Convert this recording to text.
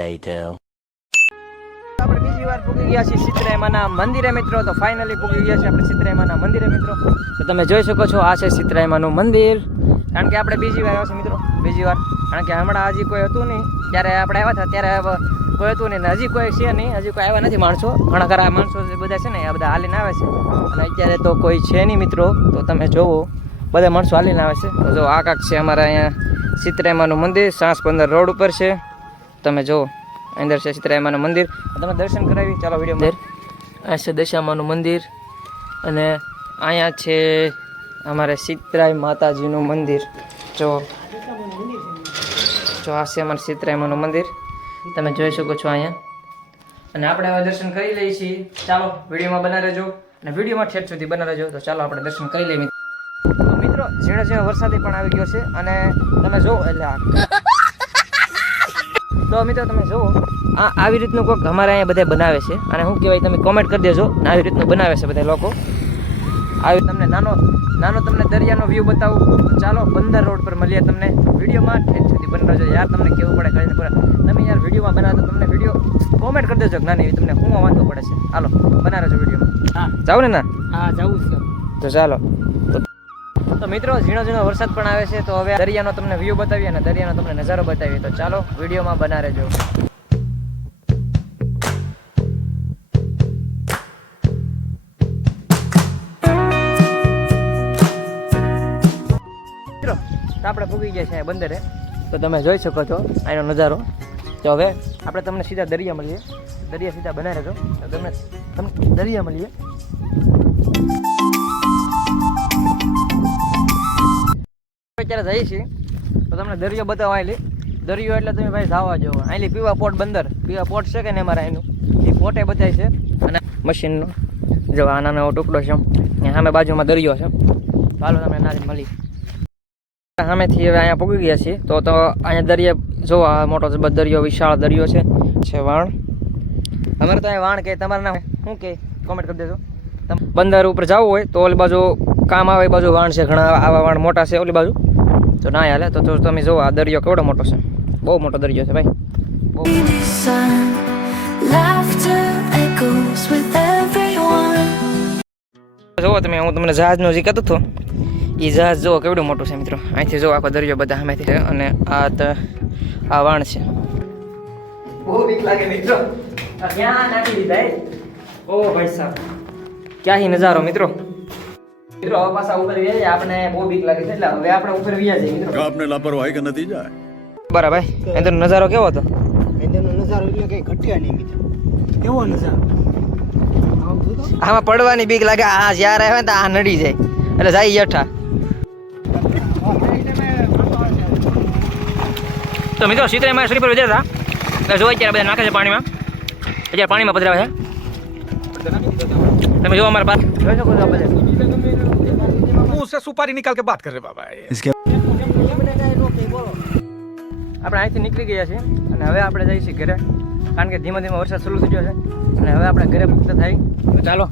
later. આપણે બીજી વાર પૂગી ગયા છીએ સીતરાઈમાના મંદિરે મિત્રો. તો ફાઇનલી પૂગી ગયા છીએ આપણે સીતરાઈમાના મંદિરે મિત્રો. તો તમે જોઈ શકો છો આ છે સીતરાઈમાનું મંદિર. કારણ કે આપણે બીજી વાર આવ્યા છે મિત્રો, બીજી વાર. કારણ કે હમણાં હજી કોઈ હતું નહીં, ત્યારે આપણે આવ્યા હતા ત્યારે કોઈ હતું નહીં, હજી કોઈ છે નહીં, હજી કોઈ આવ્યા નથી માણસો. ઘણા ખરા માણસો બધા છે ને આ બધા હાલીને આવે છે, અને અત્યારે તો કોઈ છે નહીં મિત્રો. તો તમે જોવો બધા માણસો હાલીને આવે છે. તો જો આ કાંક છે અમારા અહીંયા સીતરાઈમાનું મંદિર, સાંસ 15 રોડ ઉપર છે. તમે જુઓ અંદર છે સીતરાઈમાનું મંદિર. તમે દર્શન કરાવી ચાલો વિડીયો. આ છે દશામાનું મંદિર, અને અહીંયા છે અમારે સીતરાઈ માતાજીનું મંદિર. જો આ છે અમારે સીતરાઈમાનું મંદિર, તમે જોઈ શકો છો અહીંયા. અને આપણે હવે દર્શન કરી લઈએ છીએ. ચાલો વિડીયોમાં બના રહેજો, અને વિડીયોમાં ઠેઠ સુધી બના રહેજો. તો ચાલો આપણે દર્શન કરી લઈએ મિત્રો. ઝીણો ઝીણો વરસાદી પણ આવી ગયો છે, અને તમે જુઓ એટલે તો મિત્રો તમે જુઓ આવી રીતનું કોઈક અમારે અહીંયા બધા બનાવે છે, અને શું કહેવાય તમે કોમેન્ટ કરી દેજો. આવી રીતનું બનાવે છે બધા લોકો. આવી તમને નાનો તમને દરિયાનો વ્યૂ બતાવું. ચાલો 15 રોડ પર મળીએ તમને વિડીયોમાં ઠેઠ સુધી બની રહેજો. યાર તમને કેવું પડે કરીને પૂરા તમે યાર વિડીયોમાં બનાવો તો તમને વિડીયો કોમેન્ટ કરી દેજો. નાની તમને શું વાંધો પડે છે. હાલો બના રહેજો વિડીયોમાં. હા જાવ ને ના? હા જવું છે. તો ચાલો. તો મિત્રો ઝીણો ઝીણો વરસાદ પણ આવે છે. તો હવે દરિયાનો તમને વ્યૂ બતાવીએ અને દરિયાનો તમને નજારો બતાવીએ. તો ચાલો વિડીયોમાં બના રહેજો. મિત્રો આપણે પૂગી ગયા છે બંદરે. તો તમે જોઈ શકો છો અહીંનો નજારો. તો હવે આપણે તમને સીધા દરિયા મળીએ. દરિયા સીધા બના રહેજો. તમને દરિયા મળીએ. અત્યારે જઈએ છીએ તો તમને દરિયો બતાવવા આવેલી. દરિયો એટલે તમે ભાઈ જવા જવો. અહીંલી પીવા પોટ બંદર, પીવા પોટ છે કે ને અમારા અહીંનું એ પોટે બતાય છે. અને મશીનનો જો આ નાનો ટુકડો છે, સામે બાજુમાં દરિયો છે. ચાલો તમને નારી મળી. સામેથી હવે અહીંયા પૂગી ગયા છીએ. તો અહીંયા દરિયા જો આ મોટો દરિયો, વિશાળ દરિયો છે વાણ. અમારે તો અહીંયા વાણ કે તમારે ના શું કે કોમેન્ટ કરી દેજો. બંદર ઉપર જવું હોય તો ઓલી બાજુ કામ આવે, એ બાજુ વાણ છે ઘણા. આવા વાણ મોટા છે ઓલી બાજુ, તો ના હાલે. તો તમે જુઓ આ દરિયો કેવડો મોટો છે. બહુ મોટો દરિયો છે ભાઈ, બહુ. જુઓ તમે, હું તમને જહાજનું જે કહેતો હતો એ જહાજ જુઓ કેવડું મોટું છે મિત્રો. અહીંથી જુઓ આખો દરિયો બધા સામેથી છે, અને આ વાણ છે. બહુ બીક લાગે મિત્રો. ક્યાં નાખી દીધા? ઓ ભાઈ સાહેબ ક્યાં હી નજારો મિત્રો. મિત્રો હવે પાછા ઉપર વ્યા જાય. આપણે બહુ બીક લાગે છે એટલે હવે આપણે ઉપર વ્યા જઈએ મિત્રો. આપને લાપરવાહી કે નતીજા બરાબર ભાઈ. એનો નજારો કેવો હતો? એનો નજારો એટલે કઈ ઘટ્યા નહીં મિત્રો. કેવો નજારો. આમાં પડવાની બીક લાગે. આ જ્યારે આવે ને આ નડી જાય એટલે જાય યઠા. તો મિત્રો સીતરાઈમાં શ્રી પર વિજય હતા જો અત્યારે બધા નાખે છે પાણીમાં. અત્યારે પાણીમાં પધરાવે છે. તમે જો અમારા પાસે જોઈ શકો છો બધા. मुंह से सुपारी निकाल के बात कर रहे बाबा. આપણે અહીંથી નીકળી ગયા છીએ અને હવે આપણે જઈએ છીએ ઘરે. કારણ કે ધીમે ધીમે વરસાદ શરૂ થઈ ગયો છે અને હવે આપણે ઘરે પુખ્ત થાય. તો ચાલો.